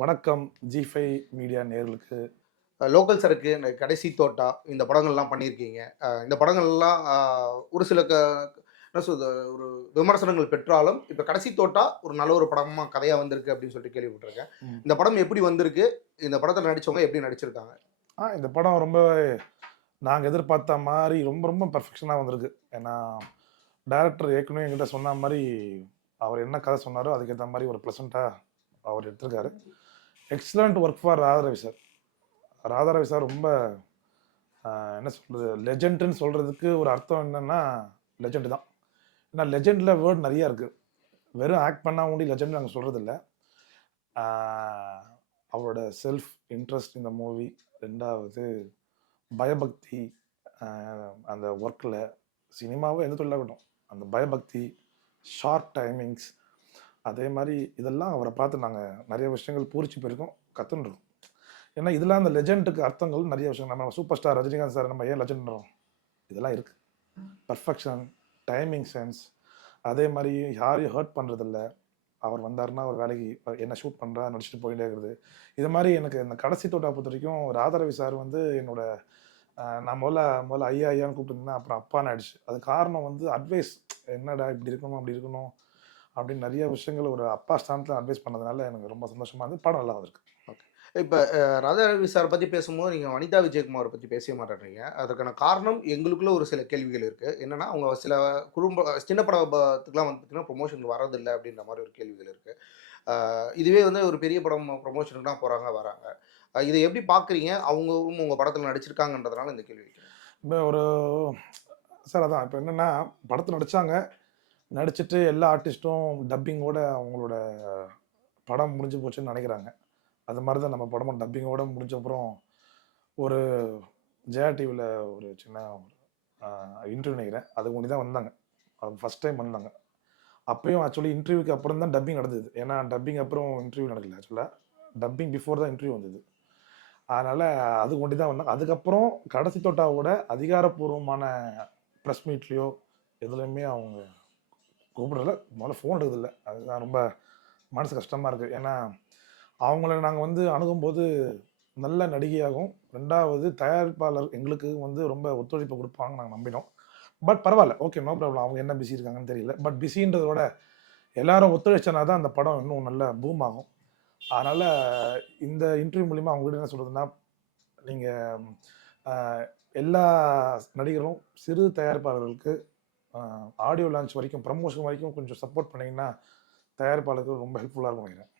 வணக்கம். G five media நேர்களுக்கு. Local சரக்கு இந்த கடைசி தோட்டா இந்த படங்கள்லாம் பண்ணியிருக்கீங்க. இந்த படங்கள்லாம் ஒரு சில க ஒரு விமர்சனங்கள் பெற்றாலும் இப்போ கடைசி தோட்டா ஒரு நல்ல ஒரு படமா கதையாக வந்திருக்கு அப்படின்னு சொல்லிட்டு கேள்விப்பட்டிருக்கேன். இந்த படம் எப்படி வந்திருக்கு? இந்த படத்தில் நடிச்சவங்க எப்படி நடிச்சிருக்காங்க? ஆ இந்த படம் ரொம்ப நாங்கள் எதிர்பார்த்த மாதிரி ரொம்ப ரொம்ப பர்ஃபெக்ஷனாக வந்திருக்கு. ஏன்னா டேரக்டர் ஏற்கனவே என்கிட்ட சொன்ன மாதிரி அவர் என்ன கதை சொன்னாரோ அதுக்கேற்ற மாதிரி ஒரு ப்ளசண்ட்டாக அவர் எடுத்திருக்காரு. Excellent work for Radharavi sir Radharavi sir ரொம்ப என்ன சொல்கிறது லெஜெண்டுன்னு சொல்கிறதுக்கு ஒரு அர்த்தம் என்னென்னா லெஜெண்டு தான். ஏன்னா லெஜெண்டில் வேர்ட் நிறையா இருக்குது வெறும் ஆக்ட் பண்ணால் முடி லெஜெண்ட் நாங்கள் சொல்கிறதில்ல அவரோட செல்ஃப் இன்ட்ரெஸ்ட் இந்த மூவி ரெண்டாவது பயபக்தி அந்த ஒர்க்கில் சினிமாவும் எந்த தொழிலாகட்டும் அந்த பயபக்தி ஷார்ட் டைமிங்ஸ் அதே மாதிரி இதெல்லாம் அவரை பார்த்து நாங்கள் நிறைய விஷயங்கள் பூரிச்சு போயிருக்கோம் கற்றுன்றோம் ஏன்னா இதெல்லாம் அந்த லெஜெண்டுக்கு அர்த்தங்கள் நிறைய விஷயங்கள். நம்ம சூப்பர் ஸ்டார் ரஜினிகாந்த் சார் நம்ம ஏன் லெஜெண்ட்றோம் இதெல்லாம் இருக்குது பர்ஃபெக்ஷன் டைமிங் சென்ஸ் அதே மாதிரி யாரையும் ஹர்ட் பண்ணுறதில்ல அவர் வந்தாருன்னா அவர் வேலைக்கு என்ன ஷூட் பண்ணுறா நடிச்சுட்டு போயிட்டே இருக்குது இது மாதிரி எனக்கு இந்த கடைசி தோட்டா பொறுத்த வரைக்கும் ராதாரவி சார் வந்து என்னோட நான் முதல்ல முதல்ல ஐயா ஐயான்னு கூப்பிட்டுருந்தேன் அப்புறம் அப்பான்னு ஆயிடுச்சு. அது காரணம் வந்து அட்வைஸ் என்னடா இப்படி இருக்கணும் அப்படி இருக்கணும். அப்படின்னு நிறைய விஷயங்கள் ஒரு அப்பா ஸ்டாண்டில் அட்வைஸ் பண்ணதுனால எனக்கு ரொம்ப சந்தோஷமா இருந்து படம் நல்லா வந்திருக்கு. இப்போ ராதாரவி சார் பற்றி பேசும்போது நீங்கள் வனிதா விஜயகுமார் பற்றி பேசவே மாட்டேறீங்க அதுக்கான காரணம் எங்களுக்குள்ள ஒரு சில கேள்விகள் இருக்குது என்னன்னா அவங்க சில குடும்ப சின்ன படத்துக்குலாம் வந்து பார்த்தீங்கன்னா ப்ரொமோஷனுக்கு வரதில்லை அப்படின்ற மாதிரி ஒரு கேள்விகள் இருக்குது இதுவே வந்து ஒரு பெரிய படம் ப்ரொமோஷனுக்கு தான் போகிறாங்க வராங்க. இதை எப்படி பார்க்குறீங்க அவங்களும் உங்கள் படத்தில் நடிச்சிருக்காங்கன்றதுனால இந்த கேள்வி இப்போ ஒரு சார் அதான் இப்போ என்னென்னா படத்தில் நடித்தாங்க நடிச்சிட்டு எல்லா ஆர்டிஸ்ட்டும் டப்பிங்கோட அவங்களோட படம் முடிஞ்சு போச்சுன்னு நினைக்கிறாங்க. அது மாதிரி தான் நம்ம படமும் டப்பிங்கோட முடிஞ்ச அப்புறம் ஒரு ஜெயா டிவியில் ஒரு சின்ன இன்டர்வியூ நினைக்கிறேன். அதுக்கு முன்னாடி தான் வந்தாங்க. அது ஃபஸ்ட் டைம் வந்தாங்க. அப்பயும் ஆக்சுவலி இன்டர்வியூக்கு அப்புறம் தான் டப்பிங் நடந்தது. ஏன்னா டப்பிங் அப்புறம் இன்டர்வியூ நடக்கல ஆக்சுவலாக டப்பிங் பிஃபோர் தான் இன்டர்வியூ வந்தது. அதனால் அதுக்கு கொண்டு தான் வந்தாங்க. அதுக்கப்புறம் கடைசி தொட்டாவோட அதிகாரப்பூர்வமான ப்ரெஸ் மீட்லேயோ எதுலையுமே அவங்க கூப்பிடல முதல்ல ஃபோன் எடுக்கிறதில்ல. அதுதான் ரொம்ப மனசு கஷ்டமாக இருக்குது ஏன்னா அவங்கள நாங்கள் வந்து அணுகும்போது நல்ல நடிகையாகவும் ரெண்டாவது தயாரிப்பாளர் எங்களுக்கு வந்து ரொம்ப ஒத்துழைப்பு கொடுப்பாங்க நாங்கள் நம்பினோம். பட் பரவாயில்ல. ஓகே நோ ப்ராப்ளம் அவங்க என்ன பிஸி இருக்காங்கன்னு தெரியல. பட் பிஸின்றத விட எல்லாரும் ஒத்துழைச்சனா தான் அந்த படம் இன்னும் நல்ல பூம் ஆகும். அதனால் இந்த இன்டர்வியூ மூலிமா அவங்ககிட்ட என்ன சொல்கிறதுன்னா நீங்கள் எல்லா நடிகரும் சிறு தயாரிப்பாளர்களுக்கு ஆடியோ லான்ச் வரைக்கும் ப்ரமோஷன் வரைக்கும் கொஞ்சம் சப்போர்ட் பண்ணிங்கன்னா தயாரிப்பாளருக்கு ரொம்ப ஹெல்ப்ஃபுல்லாக இருக்கும் நினைக்கிறேன்.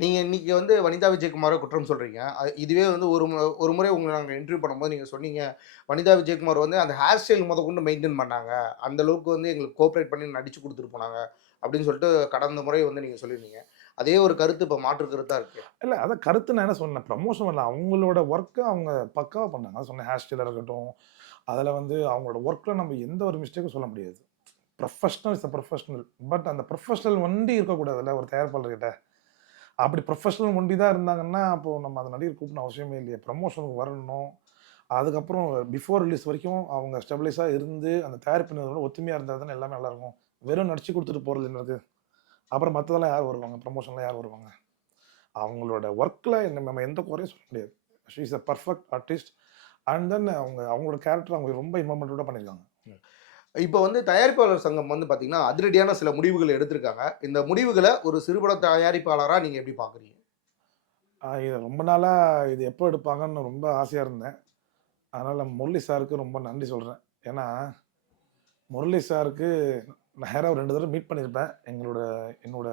நீங்கள் இன்றைக்கி வந்து வனிதா விஜயகுமாரை குற்றம் சொல்கிறீங்க இதுவே வந்து ஒரு ஒரு முறை உங்களை நாங்கள் இன்டர்வியூ பண்ணும்போது நீங்கள் சொன்னீங்க வனிதா விஜயகுமார் வந்து அந்த ஹேர் ஸ்டைல் முத கொண்டு மெயின்டைன் பண்ணாங்க. அந்த அளவுக்கு வந்து எங்களுக்கு கோஆப்ரேட் பண்ணி நடித்து கொடுத்துட்டு போனாங்க அப்படின்னு சொல்லிட்டு கடந்த முறை வந்து நீங்கள் சொல்லியிருந்தீங்க. அதே ஒரு கருத்து இப்போ மாற்று கருத்தாக இருக்கு. இல்லை அதான் கருத்து நான் என்ன சொன்னேன்? ப்ரமோஷன் இல்லை. அவங்களோட ஒர்க்கை அவங்க பக்காவாக பண்ணாங்க அதான் சொன்னேன் ஹேர் ஸ்டைலாக இருக்கட்டும். அதில் வந்து அவங்களோட ஒர்க்கில் நம்ம எந்த ஒரு மிஸ்டேக்கும் சொல்ல முடியாது. Professional is a professional but அந்த ப்ரொஃபஷனல் வண்டி இருக்கக்கூடாதுல்ல ஒரு தயாரிப்பாளர்கிட்ட. அப்படி ப்ரொஃபஷனல் ஒண்டி தான் இருந்தாங்கன்னா அப்போது நம்ம அந்த நடிகர் கூப்பிடணும் அவசியமே இல்லையே. ப்ரமோஷனுக்கு வரணும். அதுக்கப்புறம் பிஃபோர் ரிலீஸ் வரைக்கும் அவங்க ஸ்டெபிலைஸாக இருந்து அந்த தயாரிப்பினரோட ஒத்துமையாக இருந்தால் தானே எல்லாமே நல்லாயிருக்கும் வெறும் நடிச்சு கொடுத்துட்டு போகிறது என்னது அப்புறம் மற்றதெல்லாம் யார் வருவாங்க? ப்ரமோஷனில் யார் வருவாங்க? அவங்களோட ஒர்க்கில் நம்ம எந்த குறையும் சொல்ல முடியாது. She is a perfect artist and then அவங்க அவங்களோட கேரக்டர் அவங்க ரொம்ப இன்வால்மெண்ட்டோட பண்ணியிருக்காங்க. இப்போ வந்து தயாரிப்பாளர் சங்கம் வந்து பார்த்தீங்கன்னா அதிரடியான சில முடிவுகள் எடுத்திருக்காங்க. இந்த முடிவுகளை ஒரு சிறுபட தயாரிப்பாளராக நீங்கள் எப்படி பார்க்குறீங்க இது ரொம்ப நாளாக இது எப்போ எடுப்பாங்கன்னு ரொம்ப ஆசையாக இருந்தேன். அதனால் முரளி சாருக்கு ரொம்ப நன்றி சொல்கிறேன் ஏன்னா முரளி சாருக்கு நான் ஹேராக ரெண்டு தடவை மீட் பண்ணியிருப்பேன் எங்களோட என்னோட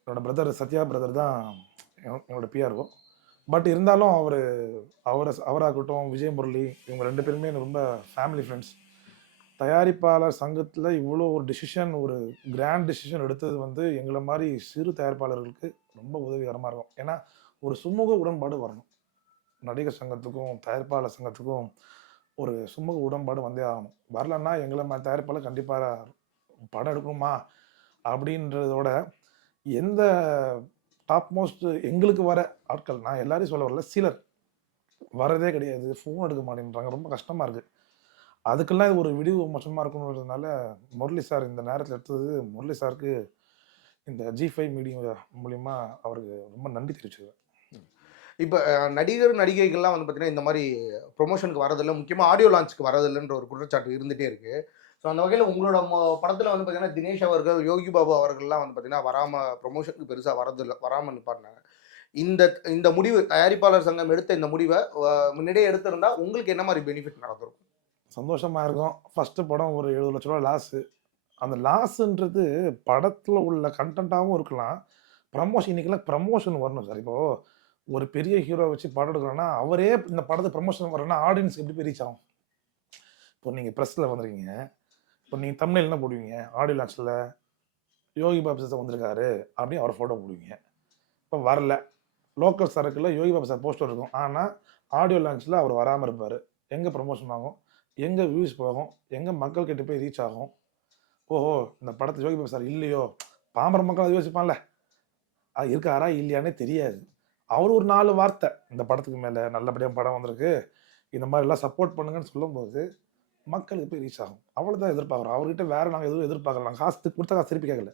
என்னோட பிரதர் சத்யா பிரதர் தான் என்னோட பிஆர்ஓ பட் இருந்தாலும் அவர் அவரை அவராகட்டும் விஜய் முரளி இவங்க ரெண்டு பேருமே எனக்கு ரொம்ப ஃபேமிலி ஃப்ரெண்ட்ஸ் தயாரிப்பாளர் சங்கத்தில் இவ்வளோ ஒரு டிசிஷன் ஒரு கிராண்ட் டிசிஷன் எடுத்தது வந்து எங்களை மாதிரி சிறு தயாரிப்பாளர்களுக்கு ரொம்ப உதவிகரமாக இருக்கும். ஏன்னா ஒரு சுமூக உடன்பாடு வரணும். நடிகர் சங்கத்துக்கும் தயாரிப்பாளர் சங்கத்துக்கும் ஒரு சுமூக உடன்பாடு வந்தே ஆகணும். வரலன்னா எங்களை மாதிரி தயாரிப்பாளர் கண்டிப்பாக படம் எடுக்கணுமா? அப்படின்றதோட எந்த டாப் மோஸ்ட் எங்களுக்கு வர ஆட்கள் நான் எல்லாரையும் சொல்ல வரல சிலர் வரதே கிடையாது. ஃபோன் எடுக்க மாட்டேன்றாங்க. ரொம்ப கஷ்டமாக இருக்குது அதுக்கெல்லாம் இது ஒரு விடிவு மோசமாக இருக்கணுன்றதுனால முரளி சார் இந்த நேரத்தில் எடுத்தது முரளி சாருக்கு இந்த ஜி ஃபைவ் மீடியா மூலிமா அவருக்கு ரொம்ப நன்றி தெரிவிச்சுக்கிறேன். இப்போ நடிகர் நடிகைகள்லாம் வந்து பார்த்தீங்கன்னா இந்த மாதிரி ப்ரொமோஷனுக்கு வரதில்லை முக்கியமாக ஆடியோ லான்ச்சுக்கு வரதில்லைன்ற ஒரு குற்றச்சாட்டு இருந்துகிட்டே இருக்குது ஸோ அந்த வகையில் உங்களோட படத்தில் வந்து பார்த்தீங்கன்னா தினேஷ் அவர்கள் யோகி பாபு அவர்கள்லாம் வந்து பார்த்தீங்கன்னா வராமல் ப்ரொமோஷனுக்கு பெருசாக வரதில்லை வராமல் நிப்பாட்டினாங்க. இந்த இந்த முடிவு தயாரிப்பாளர் சங்கம் எடுத்த இந்த முடிவை முன்னாடியே எடுத்திருந்தா உங்களுக்கு என்ன மாதிரி பெனிஃபிட் நடந்திருக்கும்? சந்தோஷமாக இருக்கும். ஃபஸ்ட்டு படம் ஒரு எழுபது லட்ச ரூபா லாஸு அந்த லாஸுன்றது படத்தில் உள்ள கண்டென்ட்டாகவும் இருக்கலாம். ப்ரமோஷன் இன்னைக்கெல்லாம் ப்ரமோஷன் வரணும் சார் இப்போது ஒரு பெரிய ஹீரோ வச்சு படம் எடுக்கிறோன்னா அவரே இந்த படத்தை ப்ரமோஷன் வரணும்னா ஆடியன்ஸ் எப்படி போய் ரீச் ஆகும்? இப்போ நீங்கள் ப்ரெஸ்ஸில் வந்துருக்கீங்க. இப்போ நீங்கள் தமிழில் என்ன போடுவீங்க? ஆடியோ லான்ச்சில் யோகி பாபு சார் வந்திருக்காரு அப்படின்னு அவரை ஃபோட்டோ போடுவீங்க. இப்போ வரல. லோக்கல் சரக்கில் யோகி பாபு சார் போஸ்டர் இருக்கும். ஆனால் ஆடியோ லான்ச்சில் அவர் வராமல் இருப்பார். எங்கே ப்ரமோஷன் ஆகும்? எங்கே வியூஸ் போகும்? எங்கே மக்கள் கிட்ட போய் ரீச் ஆகும்? ஓஹோ இந்த படத்தில் யோகி பாபு சார் இல்லையோ? பாமர மக்கள் அதை யோசிப்பான்ல. அது இருக்காரா இல்லையானே தெரியாது. அவர் ஒரு நாலு வார்த்தை இந்த படத்துக்கு மேலே நல்லபடியாக படம் வந்திருக்கு. இந்த மாதிரிலாம் சப்போர்ட் பண்ணுங்கன்னு சொல்லும்போது மக்களுக்கு போய் ரீச் ஆகும். அவ்வளோதான் எதிர்பார்க்குறோம். அவர்கிட்ட வேற நாங்கள் எதுவும் எதிர்பார்க்கல. நாங்கள் காசு கொடுத்த காசு திருப்பி கேட்கல.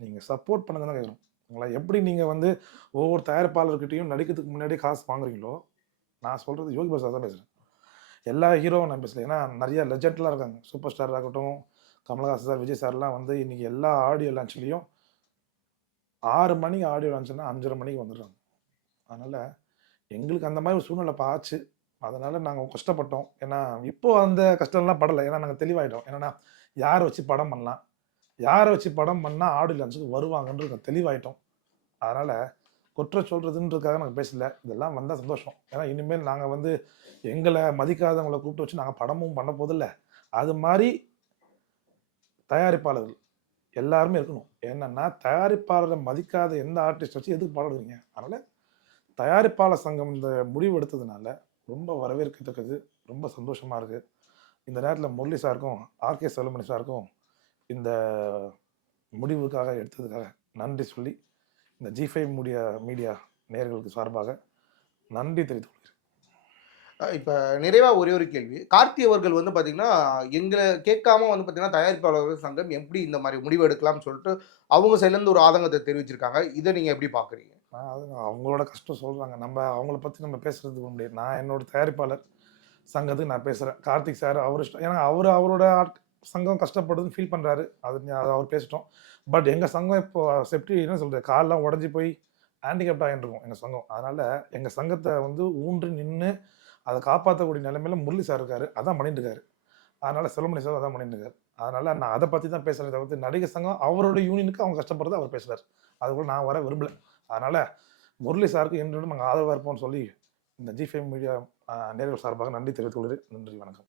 நீங்கள் சப்போர்ட் பண்ணுங்க தான் கேட்குறோம். உங்களை எப்படி நீங்கள் வந்து ஒவ்வொரு தயாரிப்பாளர்கிட்டையும் நடிக்கிறதுக்கு முன்னாடி காசு வாங்குறீங்களோ நான் சொல்கிறது யோகி பாபு சார் தான் பேசுகிறேன் எல்லா ஹீரோவும் நான் பேசல. ஏன்னா நிறைய லெஜெண்ட்லாம் இருக்காங்க. சூப்பர் ஸ்டார் ஆகட்டும் கமலஹாசன் சார் விஜய் சார்லாம் வந்து இன்றைக்கி எல்லா ஆடியோ லான்ச்லேயும் ஆறு மணிக்கு ஆடியோ லான்ச்னா அஞ்சரை மணிக்கு வந்துடுறாங்க. அதனால் எங்களுக்கு அந்த மாதிரி ஒரு சூழ்நிலை பார்த்து அதனால் நாங்கள் கஷ்டப்பட்டோம். ஏன்னா இப்போ அந்த கஷ்டம்லாம் படலை. ஏன்னா நாங்கள் தெளிவாயிட்டோம். என்னென்னா யாரை வச்சு படம் பண்ணலாம்? யாரை வச்சு படம் பண்ணால் ஆடியோ லான்ச்சுக்கு வருவாங்கன்றது நாங்கள் தெளிவாயிட்டோம். அதனால் குற்றம் சொல்கிறதுன்றதுக்காக நாங்கள் பேசல. இதெல்லாம் வந்தால் சந்தோஷம். ஏன்னா இனிமேல் நாங்கள் வந்து எங்களை மதிக்காதவங்களை கூப்பிட்டு வச்சு நாங்கள் படமும் பண்ண போதில்ல அது மாதிரி தயாரிப்பாளர்கள் எல்லாருமே இருக்கணும். என்னென்னா தயாரிப்பாளரை மதிக்காத எந்த ஆர்டிஸ்ட் வச்சு எதுக்கு பாடுறீங்க அதனால் தயாரிப்பாளர் சங்கம் இந்த முடிவு எடுத்ததுனால ரொம்ப வரவேற்கத்தக்கது ரொம்ப சந்தோஷமாக இருக்குது இந்த நேரத்தில் முரளி சாருக்கும் ஆர்கே செல்வமணி சாருக்கும் இந்த முடிவுக்காக எடுத்ததுக்காக நன்றி சொல்லி இந்த ஜி ஃபைவ் மீடியா மீடியா நேயர்களுக்கு சார்பாக நன்றி தெரிவித்துக் கொள்கிறேன். இப்போ நிறைவாக ஒரே ஒரு கேள்வி. கார்த்தி அவர்கள் வந்து பார்த்தீங்கன்னா எங்களை கேட்காம வந்து பார்த்தீங்கன்னா தயாரிப்பாளர்கள் சங்கம் எப்படி இந்த மாதிரி முடிவு எடுக்கலாம்னு சொல்லிட்டு அவங்க சைட்லேருந்து ஒரு ஆதங்கத்தை தெரிவிச்சிருக்காங்க. இதை நீங்கள் எப்படி பார்க்குறீங்க அது அவங்களோட கஷ்டம் சொல்கிறாங்க நம்ம அவங்கள பற்றி நம்ம பேசுகிறதுக்கு முடியாது நான் என்னோட தயாரிப்பாளர் சங்கத்துக்கு நான் பேசுகிறேன் கார்த்திக் சார் அவர் இஷ்டம் ஏன்னா அவர் அவரோட சங்கம் கஷ்டப்படுதுன்னு ஃபீல் பண்ணுறாரு அது அவர் பேசிட்டோம். பட் எங்கள் சங்கம் இப்போ செப்டி என்ன சொல்கிறது கால்லாம் உடஞ்சி போய் ஹேண்டிகேப்ட் ஆகிட்டுருக்கும் எங்கள் சங்கம். அதனால் எங்கள் சங்கத்தை வந்து ஊன்று நின்று அதை காப்பாற்றக்கூடிய நிலைமையில முரளி சார் இருக்காரு. அதான் பண்ணிட்டு இருக்காரு அதனால் செல்வமணி சார் அதான் பண்ணிட்டு இருக்காரு அதனால் நான் அதை பற்றி தான் பேசுகிறேன் தவிர்த்து நடிகர் சங்கம் அவரோட யூனியனுக்கு அவங்க கஷ்டப்படுறது அவர் பேசுகிறார் அதுக்குள்ள நான் வர விரும்பலை. அதனால் முரளி சாருக்கு என்றும் நாங்கள் ஆதரவாக இருப்போம்னு சொல்லி இந்த ஜி ஃபைவ் மீடியா நேரில் சார்பாக நன்றி தெரிவித்துக் கொள்கிறேன். நன்றி வணக்கம்.